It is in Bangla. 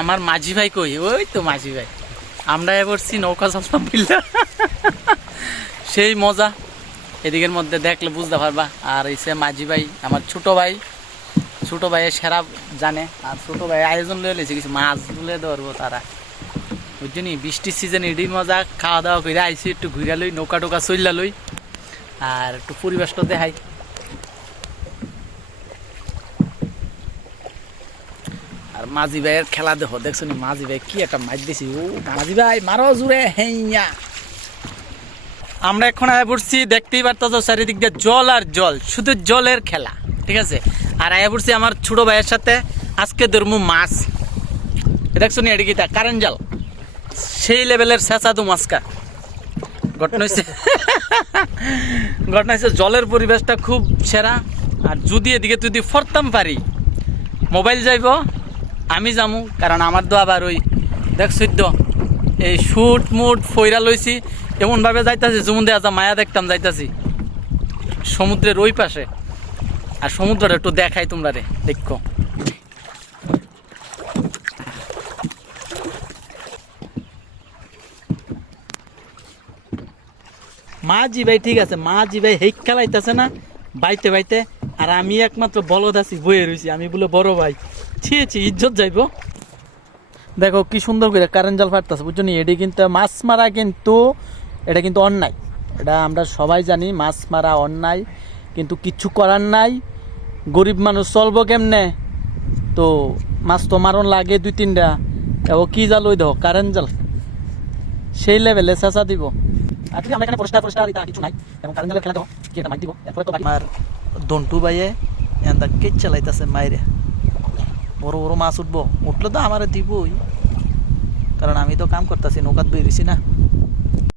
আমার মাঝি ভাই কই? ওই তো মাঝি ভাই। আমরা এবারছি নৌকা চলতাম বিল্লা, সেই মজা এদিকের মধ্যে দেখলে বুঝতে পারবা। আর এসে মাঝি ভাই আমার ছোট ভাই, ছোট ভাইয়ের সেরা জানে। আর ছোট ভাই আয়োজন লয়ে লেছে কিছু মাছ তুলে ধরবো তারা, বুঝছনি। বৃষ্টির সিজন এডি মজা, খাওয়া দাওয়া করে আইসি, একটু ঘুরা লই, নৌকা টোকা চললা লই, আর একটু পরিবেশটা দেখাই। আর মাঝি ভাইয়ের খেলা দেখো, দেখছো নি মাঝি ভাই কি একটা মাছ দিছি। ও মাঝি ভাই মারো জুড়ে হেইয়া। আমরা এখন আয়া পড়ছি, দেখতেই পারতাছো চারিদিক দিয়ে জল আর জল, শুধু জলের খেলা, ঠিক আছে। আর আয়া পড়ছি আমার ছোট ভাইয়ের সাথে, আজকে ধরমু মাছ। দেখছো নি এটি কিটা কারেন্ট জাল, সেই লেভেলের চেঁচাদু মাছকা। ঘটনা হচ্ছে জলের পরিবেশটা খুব সেরা। আর যদি এদিকে যদি ফরতাম পারি, মোবাইল যাইব, আমি যামু, কারণ আমার তো আবার ওই দেখছি তো এই শুট মুট ফইরা লইছি, এমনভাবে যাইতাছি যেমন দেখা মায়া দেখতাম যাইতাছি সমুদ্রের ওই পাশে। আর সমুদ্রটা একটু দেখাই তোমরা রে, দেখো। মাঝি ভাই ঠিক আছে, মাঝি ভাই হেক খেলাইতেছে না বাইতে বাইতে, আর আমি একমাত্র বলদ আছি বয়ে রয়েছি, আমি বলে বড় ভাই, ছি ইজ্জত যাইব। দেখো কি সুন্দর করে কারেন্ট জাল ফাটতেছে, বুঝছো নি। এটি কিন্তু মাছ মারা, কিন্তু এটা কিন্তু অন্যায়, এটা আমরা সবাই জানি মাছ মারা অন্যায়, কিন্তু কিচ্ছু করার নাই। গরিব মানুষ চলবো কেমনে? তো মাছ তো মারণ লাগে 2-3টা। এবার কি জাল ওই দেখো কারেন্ট জাল, সেই লেভেলে চেঁচা দিব। আর যদি আমরা এখানে পরিষ্কার কিছু নাই, এবং কারেন্ট জালের খেলা দেখো কি একটা মাইক দিব। এরপরে তো আমার দন্টু ভাইয়ে এন্দা কেচ চালাইতেছে মাইরে, বড় বড় মাছ উঠবো, উঠলে তো আমার দিবই, কারণ আমি তো কাম করতেছি, নৌকাত বেরিয়েছি না।